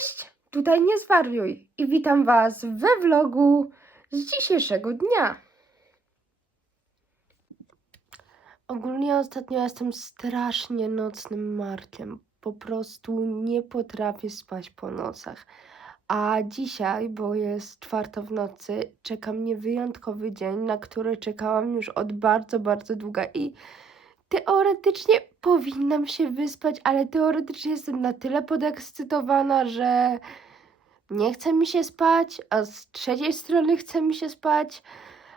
Cześć, tutaj nie zwariuj i witam Was we vlogu z dzisiejszego dnia. Ogólnie ostatnio jestem strasznie nocnym markiem. Po prostu nie potrafię spać po nocach. A dzisiaj, bo jest czwarta w nocy, czeka mnie wyjątkowy dzień, na który czekałam już od bardzo, bardzo długa i teoretycznie powinnam się wyspać, ale teoretycznie jestem na tyle podekscytowana, że nie chce mi się spać, a z trzeciej strony chce mi się spać,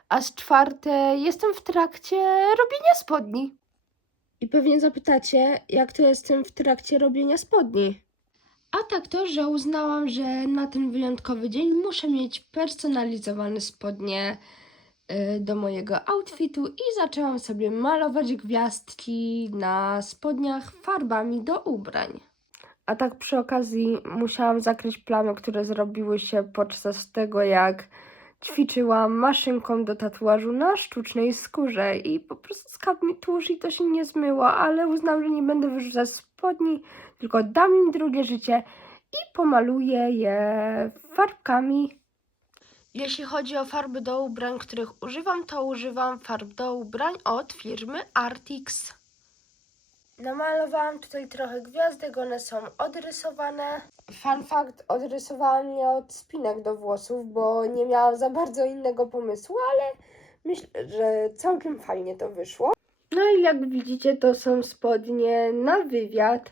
a z czwartej jestem w trakcie robienia spodni. I pewnie zapytacie, jak to jestem w trakcie robienia spodni. A tak to, że uznałam, że na ten wyjątkowy dzień muszę mieć personalizowane spodnie do mojego outfitu i zaczęłam sobie malować gwiazdki na spodniach farbami do ubrań. A tak przy okazji musiałam zakryć plamy, które zrobiły się podczas tego, jak ćwiczyłam maszynką do tatuażu na sztucznej skórze i po prostu skadł mi tłuszcz i to się nie zmyło, ale uznałam, że nie będę wyrzucać spodni, tylko dam im drugie życie i pomaluję je farbkami jeśli chodzi o farby do ubrań, których używam, to używam farb do ubrań od firmy Artix. Namalowałam tutaj trochę gwiazdek, one są odrysowane. Fun fact, odrysowałam je od spinek do włosów, bo nie miałam za bardzo innego pomysłu, ale myślę, że całkiem fajnie to wyszło. No i jak widzicie, to są spodnie na wywiad.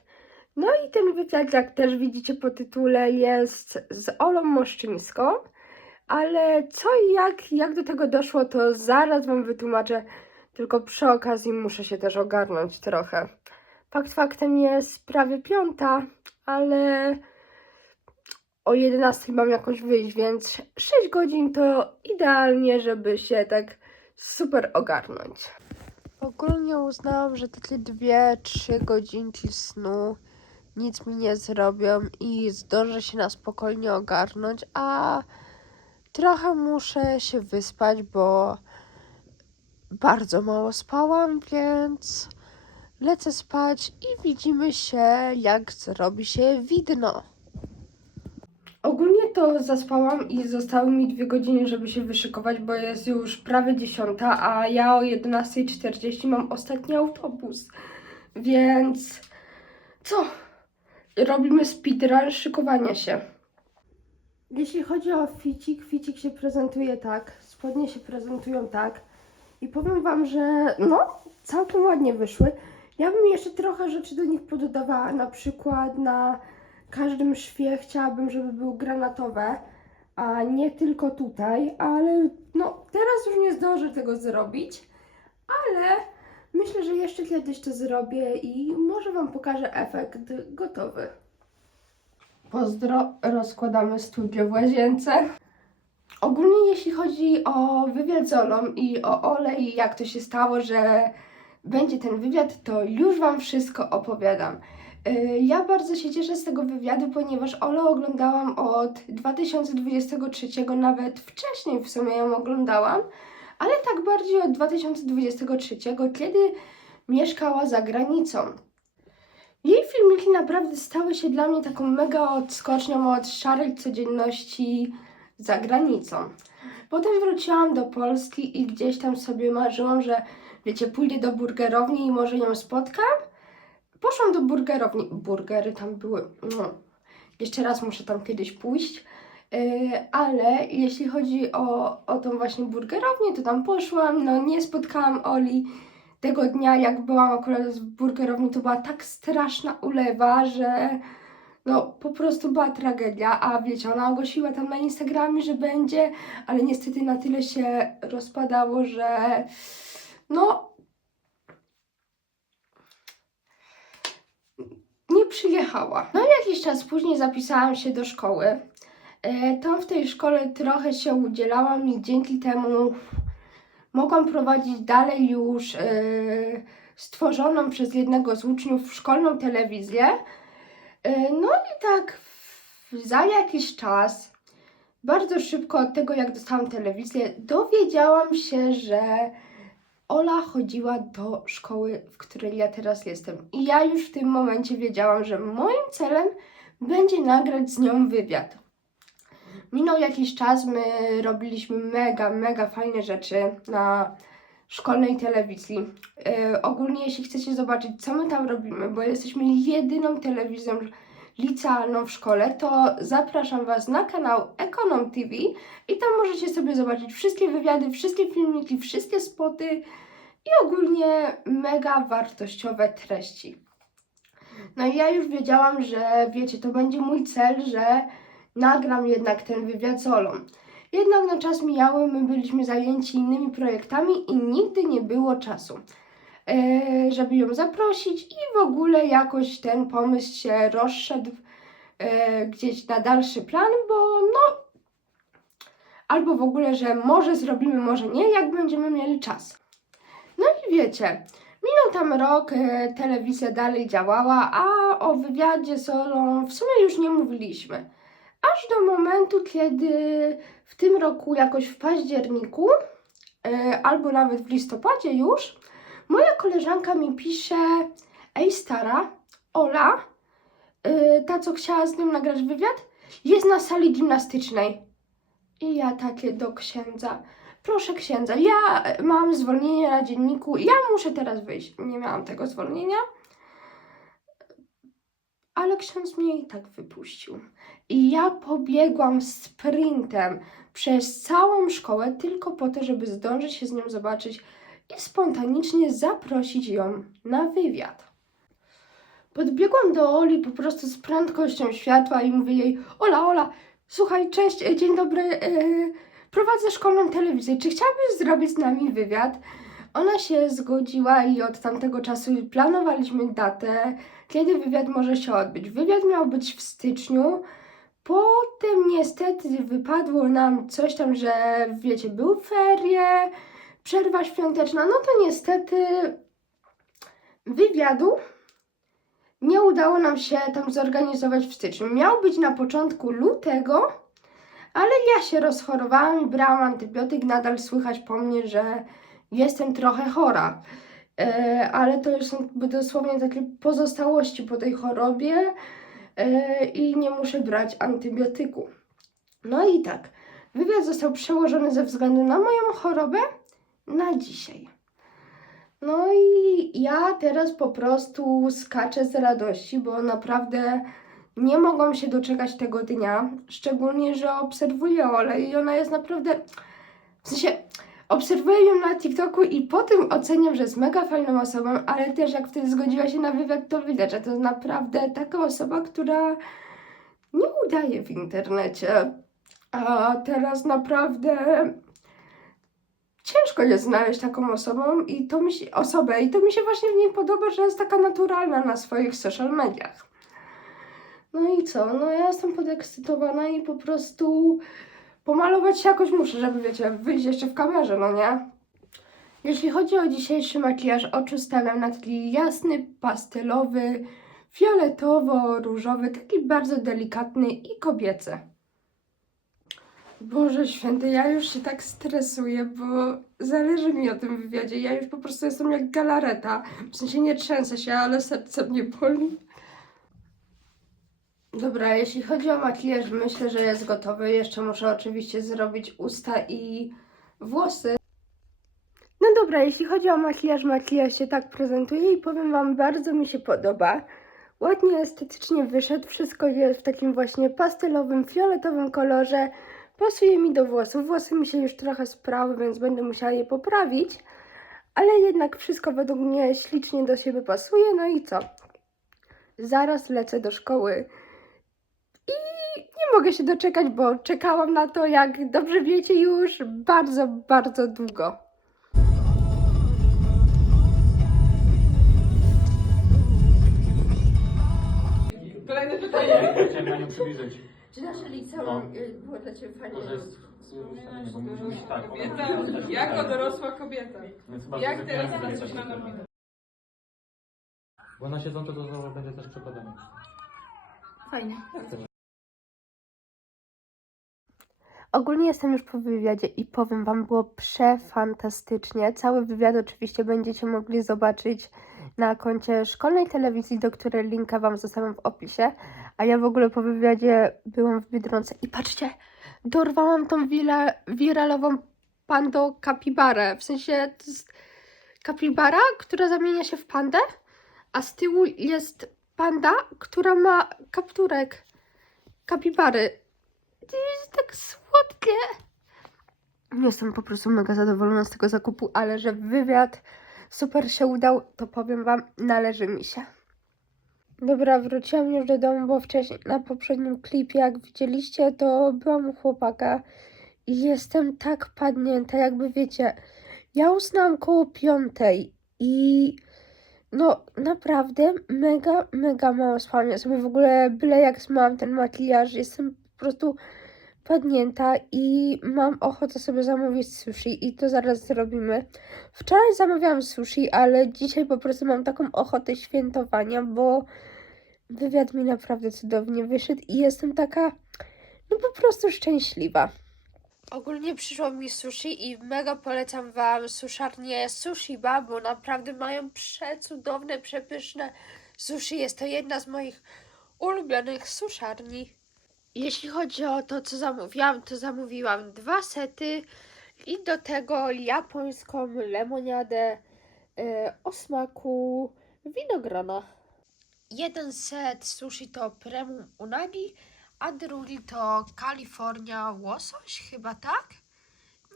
No i ten wywiad, jak też widzicie po tytule, jest z Olą Moszczyńską. Ale co i jak, jak do tego doszło, to zaraz Wam wytłumaczę. Tylko przy okazji muszę się też ogarnąć trochę. Fakt faktem jest prawie piąta, ale o 11 mam jakoś wyjść, więc 6 godzin to idealnie, żeby się tak super ogarnąć. Ogólnie uznałam, że takie 2-3 godzinki snu nic mi nie zrobią i zdążę się na spokojnie ogarnąć, a Trochę muszę się wyspać, bo bardzo mało spałam, więc lecę spać i widzimy się, jak zrobi się widno. Ogólnie to zaspałam i zostały mi dwie godziny, żeby się wyszykować, bo jest już prawie dziesiąta, a ja o 11.40 mam ostatni autobus. Więc co? Robimy speedrun szykowania się. Jeśli chodzi o ficik, ficik się prezentuje tak, spodnie się prezentują tak i powiem Wam, że no, całkiem ładnie wyszły. Ja bym jeszcze trochę rzeczy do nich pododawała, na przykład na każdym szwie chciałabym, żeby były granatowe, a nie tylko tutaj, ale no, teraz już nie zdążę tego zrobić, ale myślę, że jeszcze kiedyś to zrobię i może Wam pokażę efekt gotowy. Pozdro, rozkładamy studio w łazience. Ogólnie jeśli chodzi o wywiad z i o Ole i jak to się stało, że będzie ten wywiad, to już Wam wszystko opowiadam. Yy, Ja bardzo się cieszę z tego wywiadu, ponieważ Olę oglądałam od 2023, nawet wcześniej w sumie ją oglądałam, ale tak bardziej od 2023, kiedy mieszkała za granicą. Jej filmiki naprawdę stały się dla mnie taką mega odskocznią od szarej codzienności za granicą. Potem wróciłam do Polski i gdzieś tam sobie marzyłam, że wiecie, pójdę do burgerowni i może ją spotkam. Poszłam do burgerowni. Burgery tam były. No. Jeszcze raz muszę tam kiedyś pójść. Yy, ale jeśli chodzi o, o tą właśnie burgerownię, to tam poszłam. No nie spotkałam Oli tego dnia, jak byłam akurat w burgerowni, to była tak straszna ulewa, że no po prostu była tragedia, a wiecie, ona ogłosiła tam na Instagramie, że będzie, ale niestety na tyle się rozpadało, że no nie przyjechała. No i jakiś czas później zapisałam się do szkoły. E, Tam w tej szkole trochę się udzielałam i dzięki temu mogłam prowadzić dalej już e, stworzoną przez jednego z uczniów szkolną telewizję. E, no i tak za jakiś czas, bardzo szybko od tego jak dostałam telewizję, dowiedziałam się, że Ola chodziła do szkoły, w której ja teraz jestem. I ja już w tym momencie wiedziałam, że moim celem będzie nagrać z nią wywiad. Minął jakiś czas, my robiliśmy mega, mega fajne rzeczy na szkolnej telewizji. E, ogólnie, jeśli chcecie zobaczyć, co my tam robimy, bo jesteśmy jedyną telewizją licealną w szkole, to zapraszam Was na kanał Econom TV i tam możecie sobie zobaczyć wszystkie wywiady, wszystkie filmiki, wszystkie spoty i ogólnie mega wartościowe treści. No i ja już wiedziałam, że wiecie, to będzie mój cel, że nagram jednak ten wywiad z Olą. Jednak no czas mijały, my byliśmy zajęci innymi projektami i nigdy nie było czasu, e, żeby ją zaprosić i w ogóle jakoś ten pomysł się rozszedł e, gdzieś na dalszy plan, bo no albo w ogóle, że może zrobimy, może nie, jak będziemy mieli czas. No i wiecie, minął tam rok, e, telewizja dalej działała, a o wywiadzie z Olą w sumie już nie mówiliśmy. Aż do momentu, kiedy w tym roku, jakoś w październiku, e, albo nawet w listopadzie już, moja koleżanka mi pisze: Ej, stara, Ola, e, ta co chciała z nim nagrać wywiad, jest na sali gimnastycznej. I ja takie do księdza. Proszę księdza, ja e, mam zwolnienie na dzienniku, ja muszę teraz wyjść. Nie miałam tego zwolnienia. Ale ksiądz mnie i tak wypuścił. I ja pobiegłam sprintem przez całą szkołę tylko po to, żeby zdążyć się z nią zobaczyć i spontanicznie zaprosić ją na wywiad. Podbiegłam do Oli po prostu z prędkością światła i mówię jej: Ola, Ola, słuchaj, cześć, e, dzień dobry, e, prowadzę szkolną telewizję. Czy chciałabyś zrobić z nami wywiad? Ona się zgodziła i od tamtego czasu planowaliśmy datę, kiedy wywiad może się odbyć. Wywiad miał być w styczniu. Potem niestety wypadło nam coś tam, że wiecie, był ferie, przerwa świąteczna. No to niestety wywiadu nie udało nam się tam zorganizować w styczniu. Miał być na początku lutego, ale ja się rozchorowałam brałam antybiotyk. Nadal słychać po mnie, że jestem trochę chora. E, ale to już są dosłownie takie pozostałości po tej chorobie e, i nie muszę brać antybiotyku. No i tak, wywiad został przełożony ze względu na moją chorobę na dzisiaj. No i ja teraz po prostu skaczę z radości, bo naprawdę nie mogłam się doczekać tego dnia. Szczególnie, że obserwuję Olę i ona jest naprawdę. W sensie, obserwuję ją na TikToku i potem oceniam, że jest mega fajną osobą, ale też jak wtedy zgodziła się na wywiad, to widać, że to jest naprawdę taka osoba, która nie udaje w internecie. A teraz naprawdę ciężko jest znaleźć taką osobą i to mi się, osobę i to mi się właśnie w niej podoba, że jest taka naturalna na swoich social mediach. No i co? No ja jestem podekscytowana i po prostu pomalować się jakoś muszę, żeby wiecie, wyjść jeszcze w kamerze, no nie? Jeśli chodzi o dzisiejszy makijaż oczu, stawiam na taki jasny, pastelowy, fioletowo-różowy, taki bardzo delikatny i kobiecy. Boże święty, ja już się tak stresuję, bo zależy mi o tym wywiadzie. Ja już po prostu jestem jak galareta. W sensie nie trzęsę się, ale serce mnie boli. Dobra, jeśli chodzi o makijaż, myślę, że jest gotowy. Jeszcze muszę oczywiście zrobić usta i włosy. No dobra, jeśli chodzi o makijaż, makijaż się tak prezentuje i powiem Wam, bardzo mi się podoba. Ładnie estetycznie wyszedł, wszystko jest w takim właśnie pastelowym, fioletowym kolorze. Pasuje mi do włosów. Włosy mi się już trochę sprały, więc będę musiała je poprawić. Ale jednak wszystko według mnie ślicznie do siebie pasuje. No i co? Zaraz lecę do szkoły. Mogę się doczekać, bo czekałam na to, jak dobrze wiecie, już bardzo, bardzo długo. Kolejne pytanie. Chciałem Panią przybliżyć. Czy nasze liceum No. y, było dla Ciebie fajne? Jest bo tak. Kobieta, jako dorosła kobieta. Więc Jak teraz na coś nowinie? Bo na siedząco to znowu będzie też przekładanie. Fajnie. Ogólnie jestem już po wywiadzie i powiem Wam, było przefantastycznie. Cały wywiad oczywiście będziecie mogli zobaczyć na koncie szkolnej telewizji, do której linka Wam zostawiam w opisie. A ja w ogóle po wywiadzie byłam w Biedronce i patrzcie, dorwałam tą wira, wiralową pando kapibarę. W sensie to jest kapibara, która zamienia się w pandę, a z tyłu jest panda, która ma kapturek kapibary. To jest tak słodkie. Jestem po prostu mega zadowolona z tego zakupu, ale że wywiad super się udał, to powiem Wam, należy mi się. Dobra, wróciłam już do domu, bo wcześniej na poprzednim klipie, jak widzieliście, to byłam u chłopaka i jestem tak padnięta, jakby wiecie, ja usnęłam koło piątej i no naprawdę mega, mega mało spałam. Ja sobie w ogóle byle jak zmałam ten makijaż, jestem prostu padnięta i mam ochotę sobie zamówić sushi i to zaraz zrobimy. Wczoraj zamawiałam sushi, ale dzisiaj po prostu mam taką ochotę świętowania, bo wywiad mi naprawdę cudownie wyszedł i jestem taka no po prostu szczęśliwa. Ogólnie przyszło mi sushi i mega polecam wam suszarnię Sushiba, bo naprawdę mają przecudowne, przepyszne sushi. Jest to jedna z moich ulubionych suszarni. Jeśli chodzi o to, co zamówiłam, to zamówiłam dwa sety i do tego japońską lemoniadę e, o smaku winogrona. Jeden set sushi to premium unagi, a drugi to California łosoś, chyba tak?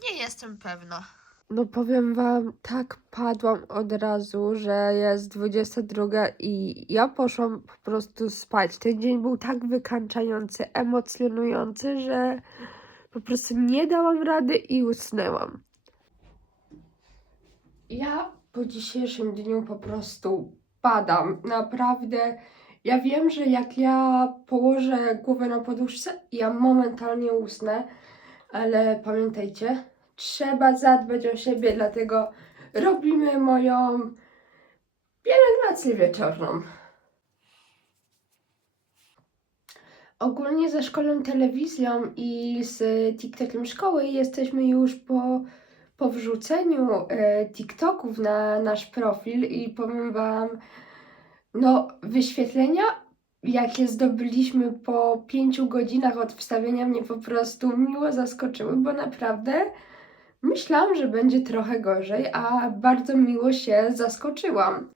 Nie jestem pewna. No powiem wam, tak padłam od razu, że jest 22 i ja poszłam po prostu spać. Ten dzień był tak wykańczający, emocjonujący, że po prostu nie dałam rady i usnęłam. Ja po dzisiejszym dniu po prostu padam. Naprawdę. Ja wiem, że jak ja położę głowę na poduszce, ja momentalnie usnę, ale pamiętajcie, trzeba zadbać o siebie, dlatego robimy moją pielęgnację wieczorną. Ogólnie ze szkolą telewizją i z TikTokiem szkoły jesteśmy już po, po wrzuceniu e, TikToków na nasz profil i powiem Wam, no wyświetlenia, jakie zdobyliśmy po pięciu godzinach od wstawienia mnie po prostu miło zaskoczyły, bo naprawdę myślałam, że będzie trochę gorzej, a bardzo miło się zaskoczyłam.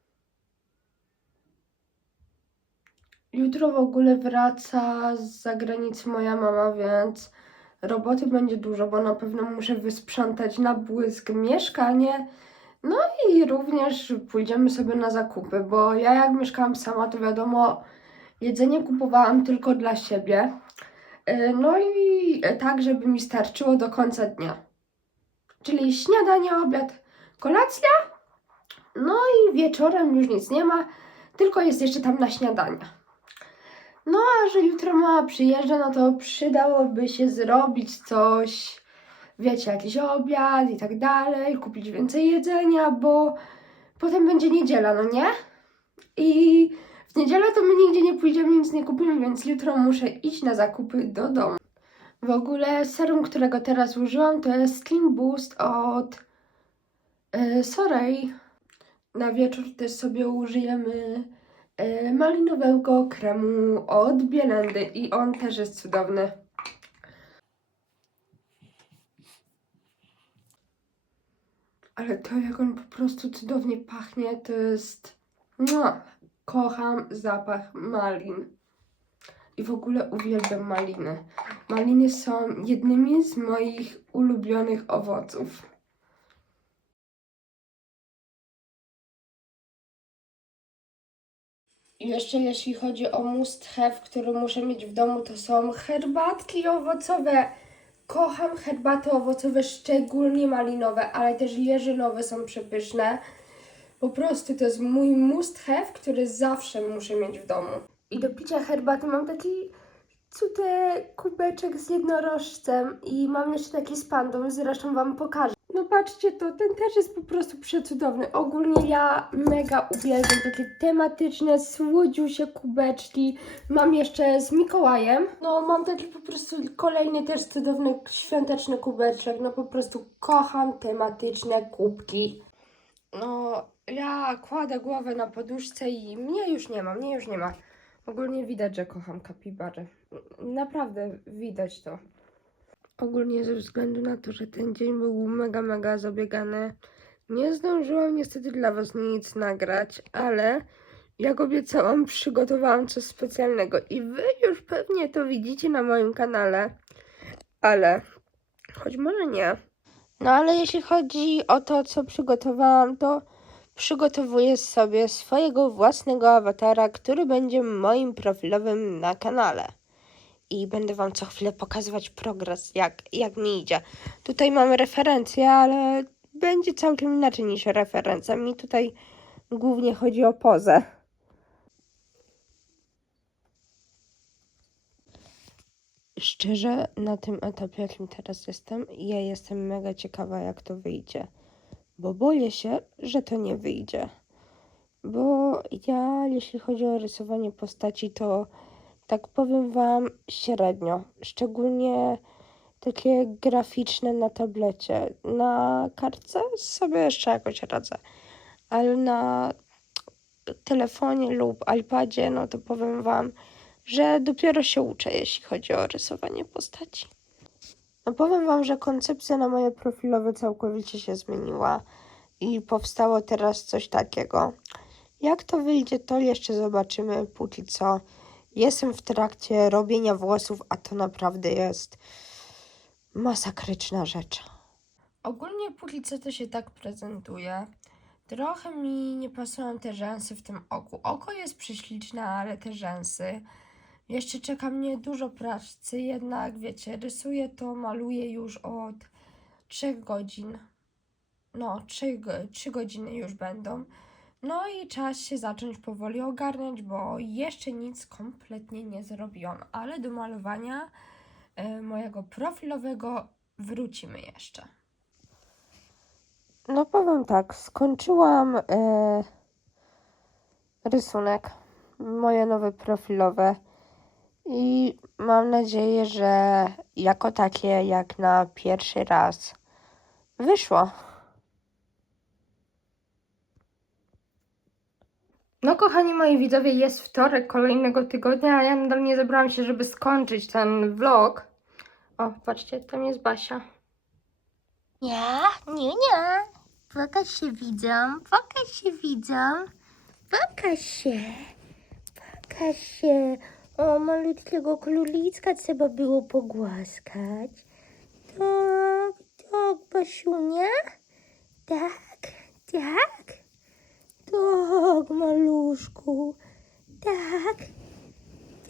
Jutro w ogóle wraca z zagranicy moja mama, więc roboty będzie dużo, bo na pewno muszę wysprzątać na błysk mieszkanie. No i również pójdziemy sobie na zakupy, bo ja jak mieszkałam sama, to wiadomo, jedzenie kupowałam tylko dla siebie. Yy, No i tak, żeby mi starczyło do końca dnia. Czyli śniadanie, obiad, kolacja. No i wieczorem już nic nie ma, tylko jest jeszcze tam na śniadania. No a że jutro mama przyjeżdża, no to przydałoby się zrobić coś, wiecie, jakiś obiad i tak dalej, kupić więcej jedzenia, bo potem będzie niedziela, no nie? I w niedzielę to my nigdzie nie pójdziemy, nic nie kupimy, więc jutro muszę iść na zakupy do domu. W ogóle serum, którego teraz użyłam, to jest Skin Boost od yy, Sorey. Na wieczór też sobie użyjemy yy, malinowego kremu od Bielendy i on też jest cudowny. Ale to jak on po prostu cudownie pachnie, to jest... Mua! Kocham zapach malin. I w ogóle uwielbiam maliny. Maliny są jednymi z moich ulubionych owoców. I jeszcze jeśli chodzi o must have, który muszę mieć w domu, to są herbatki owocowe. Kocham herbaty owocowe, szczególnie malinowe, ale też jeżynowe są przepyszne. Po prostu to jest mój must have, który zawsze muszę mieć w domu. I do picia herbaty mam taki cuty kubeczek z jednorożcem i mam jeszcze taki z pandą, zresztą wam pokażę. No patrzcie to, ten też jest po prostu przecudowny. Ogólnie ja mega uwielbiam takie tematyczne, słodziusie kubeczki. Mam jeszcze z Mikołajem. No mam taki po prostu kolejny też cudowny świąteczny kubeczek. No po prostu kocham tematyczne kubki. No, Ja kładę głowę na poduszce i mnie już nie ma, mnie już nie ma. Ogólnie widać, że kocham kapibary. Naprawdę widać to. Ogólnie ze względu na to, że ten dzień był mega, mega zabiegany, nie zdążyłam niestety dla Was nic nagrać, ale jak obiecałam, przygotowałam coś specjalnego i Wy już pewnie to widzicie na moim kanale, ale choć może nie. No ale jeśli chodzi o to, co przygotowałam, to przygotowuję sobie swojego własnego awatara, który będzie moim profilowym na kanale. I będę Wam co chwilę pokazywać progres, jak, jak mi idzie. Tutaj mamy referencje, ale będzie całkiem inaczej niż referencja. Mi tutaj głównie chodzi o pozę. Szczerze, na tym etapie, jakim teraz jestem, ja jestem mega ciekawa, jak to wyjdzie. Bo boję się, że to nie wyjdzie. Bo ja, jeśli chodzi o rysowanie postaci, to tak powiem Wam średnio. Szczególnie takie graficzne na tablecie. Na kartce sobie jeszcze jakoś radzę. Ale na telefonie lub iPadzie, no to powiem Wam, że dopiero się uczę, jeśli chodzi o rysowanie postaci. No powiem Wam, że koncepcja na moje profilowe całkowicie się zmieniła i powstało teraz coś takiego. Jak to wyjdzie, to jeszcze zobaczymy. Póki co jestem w trakcie robienia włosów, a to naprawdę jest masakryczna rzecz. Ogólnie póki co to się tak prezentuje. Trochę mi nie pasują te rzęsy w tym oku. Oko jest prześliczne, ale te rzęsy. Jeszcze czeka mnie dużo pracy, jednak wiecie, rysuję to, maluję już od 3 godzin. No, 3, go- 3 godziny już będą. No i czas się zacząć powoli ogarniać, bo jeszcze nic kompletnie nie zrobiłam, ale do malowania e, mojego profilowego wrócimy jeszcze. No powiem tak, skończyłam e, rysunek, moje nowe profilowe i mam nadzieję, że jako takie, jak na pierwszy raz wyszło. No, kochani moi widzowie, jest wtorek kolejnego tygodnia, a ja nadal nie zebrałam się, żeby skończyć ten vlog. O, patrzcie, tam jest Basia. Ja? Nie, nie. Pokaż się widzom, pokaż się widzom. Pokaż się. Pokaż się. O, malutkiego królicka trzeba było pogłaskać. Tak, tak, Basiunia. Tak, tak. Tak, maluszku. Tak,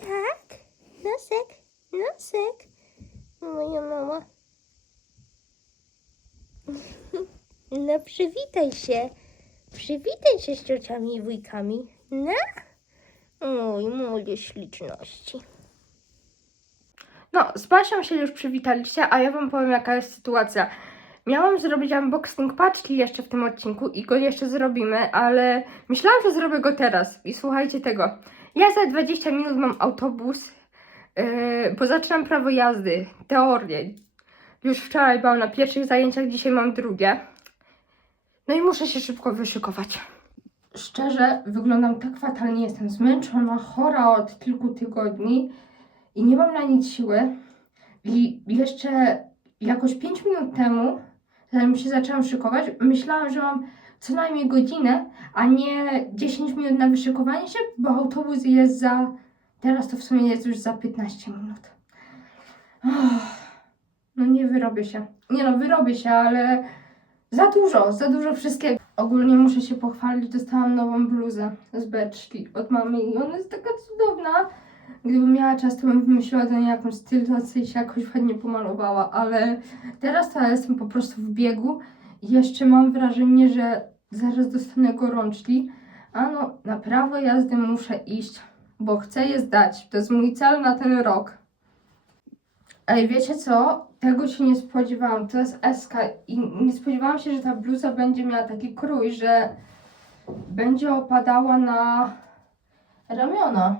tak. Nosek, nosek. Moja mama. No przywitaj się. Przywitaj się z ciociami i wujkami. No? Oj, młodzie śliczności. No, z Basią się już przywitaliście, a ja wam powiem, jaka jest sytuacja. Miałam zrobić unboxing paczki jeszcze w tym odcinku i go jeszcze zrobimy, ale myślałam, że zrobię go teraz. I słuchajcie tego. Ja za 20 minut mam autobus, yy, bo zaczynam prawo jazdy, teorię. Już wczoraj byłam na pierwszych zajęciach, dzisiaj mam drugie. No i muszę się szybko wyszykować. Szczerze, wyglądam tak fatalnie, jestem zmęczona, chora od kilku tygodni i nie mam na nic siły. I jeszcze jakoś 5 minut temu, zanim się zaczęłam szykować, myślałam, że mam co najmniej godzinę, a nie 10 minut na wyszykowanie się, bo autobus jest za. Teraz to w sumie jest już za 15 minut. Uff, No nie wyrobię się. Nie no, wyrobię się, ale za dużo, za dużo wszystkiego. Ogólnie muszę się pochwalić, dostałam nową bluzę z beczki od mamy i ona jest taka cudowna. Gdybym miała czas, to bym wymyśliła do niej jakąś stylizację i się jakoś ładnie pomalowała, ale teraz to ja jestem po prostu w biegu i jeszcze mam wrażenie, że zaraz dostanę gorączki, a no na prawo jazdy muszę iść, bo chcę je zdać. To jest mój cel na ten rok. Ej, wiecie co? Tego się nie spodziewałam. To jest SK i nie spodziewałam się, że ta bluza będzie miała taki krój, że będzie opadała na ramiona.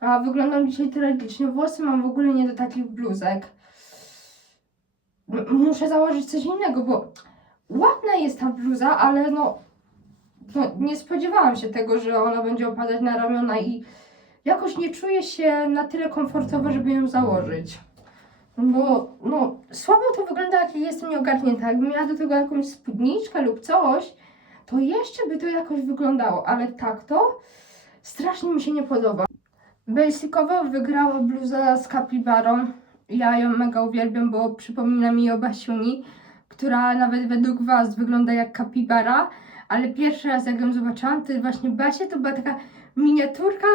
A wyglądam dzisiaj tragicznie. Włosy mam w ogóle nie do takich bluzek. M- muszę założyć coś innego, bo ładna jest ta bluza, ale no no, nie spodziewałam się tego, że ona będzie opadać na ramiona i jakoś nie czuję się na tyle komfortowo, żeby ją założyć. Bo no, słabo to wygląda, jak jestem nieogarnięta. Jakbym miała do tego jakąś spódniczkę lub coś, to jeszcze by to jakoś wyglądało, ale tak to strasznie mi się nie podoba. Basicowo wygrała bluza z kapibarą. Ja ją mega uwielbiam, bo przypomina mi o Basiuni, która nawet według Was wygląda jak kapibara, ale pierwszy raz jak ją zobaczyłam, to właśnie Basia to była taka miniaturka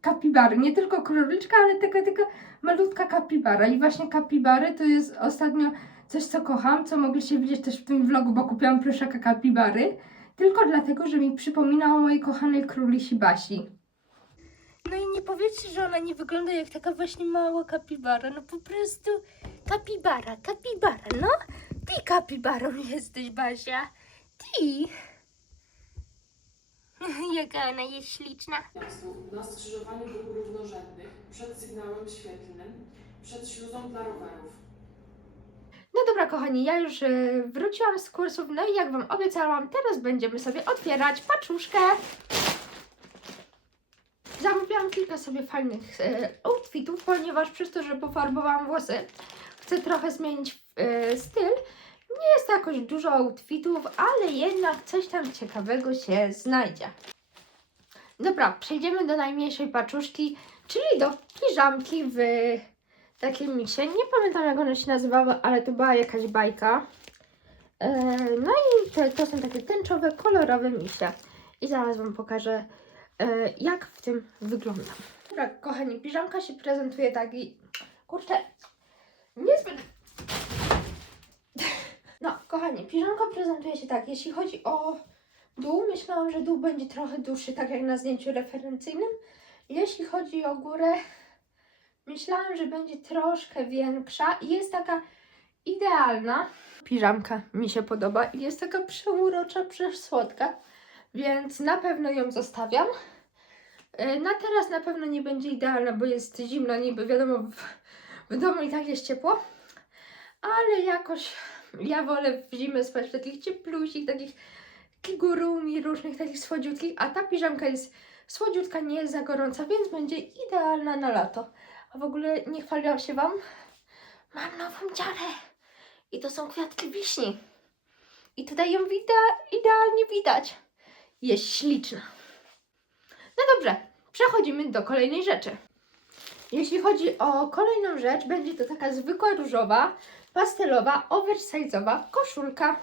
kapibary. Nie tylko króliczka, ale taka, taka malutka kapibara. I właśnie kapibary to jest ostatnio coś, co kocham, co mogliście widzieć też w tym vlogu, bo kupiłam pluszaka kapibary. Tylko dlatego, że mi przypomina o mojej kochanej królisi Basi. No i nie powiedzcie, że ona nie wygląda jak taka właśnie mała kapibara. No po prostu kapibara, kapibara, no. Ty kapibarą jesteś, Basia. Ty. Jaka ona jest śliczna. Na skrzyżowaniu dróg równorzędnych przed sygnałem świetlnym, przed śluzą dla rowerów. No dobra, kochani, ja już e, wróciłam z kursów, no i jak Wam obiecałam, teraz będziemy sobie otwierać paczuszkę. Zamówiłam kilka sobie fajnych e, outfitów, ponieważ przez to, że pofarbowałam włosy, chcę trochę zmienić e, styl. Nie jest to jakoś dużo outfitów, ale jednak coś tam ciekawego się znajdzie. Dobra, przejdziemy do najmniejszej paczuszki, czyli do piżamki w takie misie. Nie pamiętam jak one się nazywały, ale to była jakaś bajka. E, no i to, to są takie tęczowe, kolorowe misie. I zaraz Wam pokażę, e, jak w tym wygląda. Dobra, kochani, piżamka się prezentuje tak i... Kurczę, niezbyt... No, kochani, piżamka prezentuje się tak. Jeśli chodzi o dół, myślałam, że dół będzie trochę dłuższy, tak jak na zdjęciu referencyjnym. Jeśli chodzi o górę, Myślałam, że będzie troszkę większa i jest taka idealna. Piżamka mi się podoba i jest taka przeurocza, przesłodka, więc na pewno ją zostawiam. E, Na teraz na pewno nie będzie idealna, bo jest zimno, niby wiadomo, w, w domu i tak jest ciepło, ale jakoś ja wolę w zimę spać w takich cieplusich, takich kigurumi różnych, takich słodziutkich, a ta piżamka jest słodziutka, nie jest za gorąca, więc będzie idealna na lato. A w ogóle nie chwaliłam się Wam? Mam nową dziarę. I to są kwiatki wiśni. I tutaj ją wida- idealnie widać. Jest śliczna. No dobrze, przechodzimy do kolejnej rzeczy. Jeśli chodzi o kolejną rzecz, będzie to taka zwykła różowa, pastelowa, oversize'owa koszulka.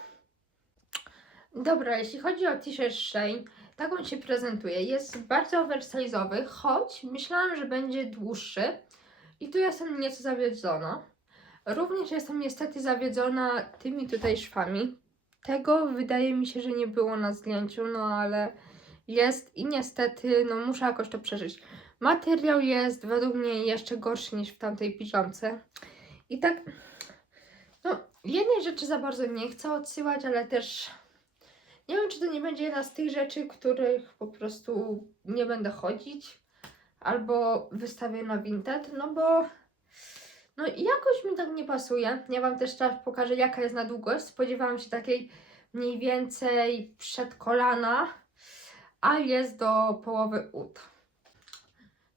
Dobra, jeśli chodzi o t-shirt Shane, tak on się prezentuje. Jest bardzo oversize'owy, choć myślałam, że będzie dłuższy. I tu jestem nieco zawiedzona. Również jestem niestety zawiedzona tymi tutaj szwami. Tego wydaje mi się, że nie było na zdjęciu, no ale jest i niestety, no muszę jakoś to przeżyć. Materiał jest według mnie jeszcze gorszy niż w tamtej piżamce. I tak, jednej rzeczy za bardzo nie chcę odsyłać, ale też nie wiem, czy to nie będzie jedna z tych rzeczy, których po prostu nie będę chodzić albo wystawię na Vinted, no bo no jakoś mi tak nie pasuje. Ja Wam też teraz pokażę, jaka jest na długość. Spodziewałam się takiej mniej więcej przed kolana, a jest do połowy ud.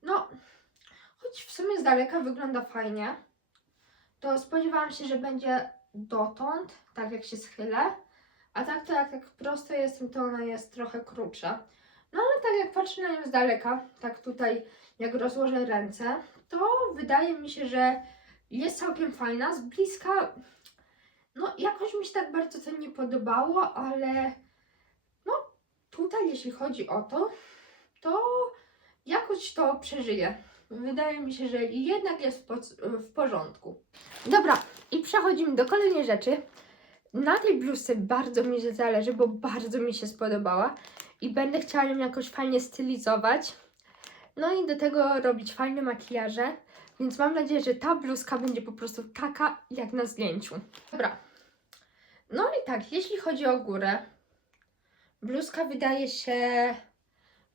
No, choć w sumie z daleka wygląda fajnie, to spodziewałam się, że będzie dotąd, tak jak się schylę, a tak to jak tak prosto jestem, to ona jest trochę krótsza. No ale tak jak patrzę na nią z daleka, tak tutaj jak rozłożę ręce, to wydaje mi się, że jest całkiem fajna. Z bliska, no jakoś mi się tak bardzo to nie podobało, ale no tutaj jeśli chodzi o to, to jakoś to przeżyję. Wydaje mi się, że jednak jest w, po- w porządku. Dobra, i przechodzimy do kolejnej rzeczy. Na tej bluzce bardzo mi się zależy, bo bardzo mi się spodobała i będę chciała ją jakoś fajnie stylizować. No i do tego robić fajne makijaże, więc mam nadzieję, że ta bluzka będzie po prostu taka jak na zdjęciu. Dobra. No i tak, jeśli chodzi o górę, bluzka wydaje się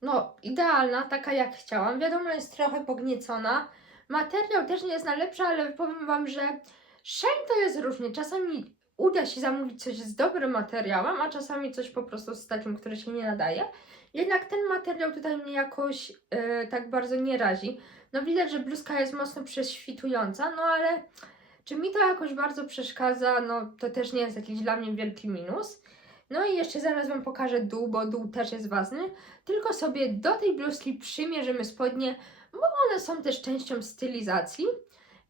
no idealna, taka jak chciałam. Wiadomo, jest trochę pogniecona. Materiał też nie jest najlepszy, ale powiem Wam, że Shane to jest różnie. Czasami uda się zamówić coś z dobrym materiałem, a czasami coś po prostu z takim, który się nie nadaje. Jednak ten materiał tutaj mnie jakoś e, tak bardzo nie razi. No widać, że bluzka jest mocno prześwitująca, no ale czy mi to jakoś bardzo przeszkadza, no to też nie jest jakiś dla mnie wielki minus. No i jeszcze zaraz Wam pokażę dół, bo dół też jest ważny. Tylko sobie do tej bluzki przymierzymy spodnie, bo one są też częścią stylizacji.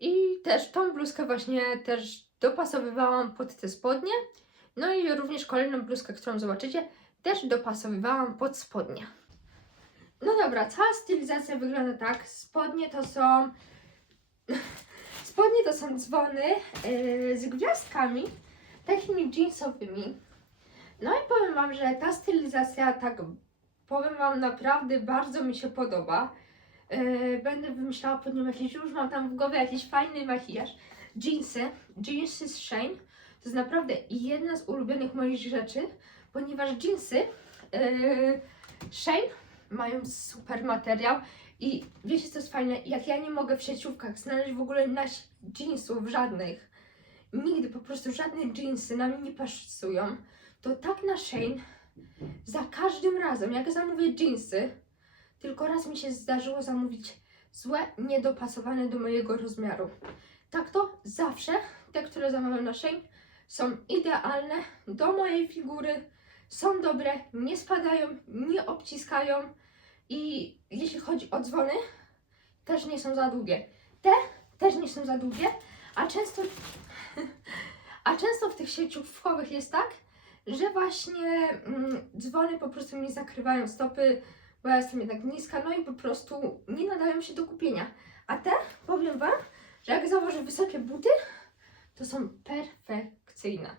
I też tą bluzkę właśnie też dopasowywałam pod te spodnie. No i również kolejną bluzkę, którą zobaczycie, też dopasowywałam pod spodnie. No dobra, cała stylizacja wygląda tak. Spodnie to są. Spodnie to są dzwony yy, z gwiazdkami, takimi jeansowymi. No i powiem Wam, że ta stylizacja, tak powiem Wam, naprawdę bardzo mi się podoba. Yy, będę wymyślała pod nią jakiś, już mam tam w głowie jakiś fajny makijaż. Jeansy, jeansy z Shane, to jest naprawdę jedna z ulubionych moich rzeczy, ponieważ jeansy yy, Shane mają super materiał i wiecie co jest fajne, jak ja nie mogę w sieciówkach znaleźć w ogóle naś jeansów żadnych, nigdy po prostu żadne jeansy na mnie nie pasują, to tak na Shane za każdym razem, jak zamówię jeansy, tylko raz mi się zdarzyło zamówić złe, niedopasowane do mojego rozmiaru. Tak to zawsze te, które zamawiam na Shane, są idealne do mojej figury, są dobre, nie spadają, nie obciskają i jeśli chodzi o dzwony, też nie są za długie. Te też nie są za długie, a często, a często w tych sieciówkowych jest tak, że właśnie mm, dzwony po prostu mi zakrywają stopy, bo ja jestem jednak niska, no i po prostu nie nadają się do kupienia. A te, powiem Wam, że jak założę wysokie buty, to są perfekcyjne.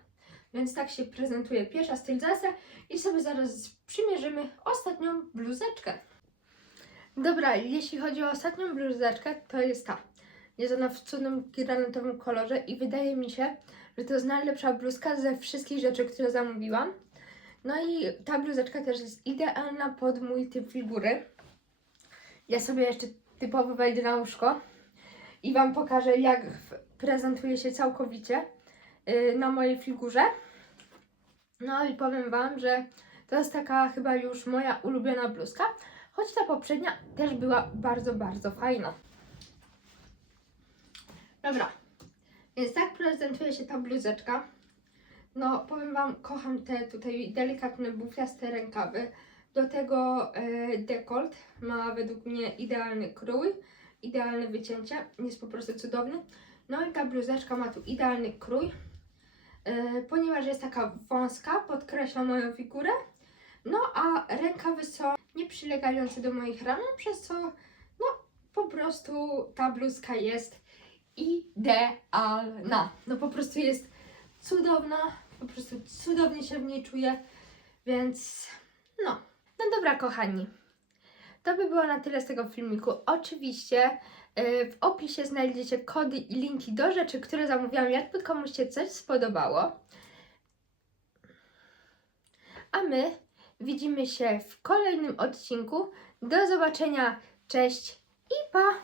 Więc tak się prezentuje pierwsza stylizacja i sobie zaraz przymierzymy ostatnią bluzeczkę. Dobra, jeśli chodzi o ostatnią bluzeczkę, to jest ta. Jest ona w cudnym granatowym kolorze i wydaje mi się, że to jest najlepsza bluzka ze wszystkich rzeczy, które zamówiłam. No i ta bluzeczka też jest idealna pod mój typ figury. Ja sobie jeszcze typowo wejdę na łóżko i Wam pokażę, jak prezentuje się całkowicie yy, na mojej figurze. No i powiem Wam, że to jest taka chyba już moja ulubiona bluzka, choć ta poprzednia też była bardzo, bardzo fajna. Dobra, więc tak prezentuje się ta bluzeczka. No, powiem Wam, kocham te tutaj delikatne, bufiaste rękawy. Do tego e, dekolt ma według mnie idealny krój, idealne wycięcie, jest po prostu cudowny. No i ta bluzeczka ma tu idealny krój, e, ponieważ jest taka wąska, podkreśla moją figurę. No a rękawy są nieprzylegające do moich ramion, przez co no po prostu ta bluzka jest idealna. No po prostu jest cudowna, po prostu cudownie się w niej czuję, więc no. No dobra, kochani. To by było na tyle z tego filmiku. Oczywiście yy, w opisie znajdziecie kody i linki do rzeczy, które zamówiłam, jakby komuś się coś spodobało. A my widzimy się w kolejnym odcinku. Do zobaczenia. Cześć i pa!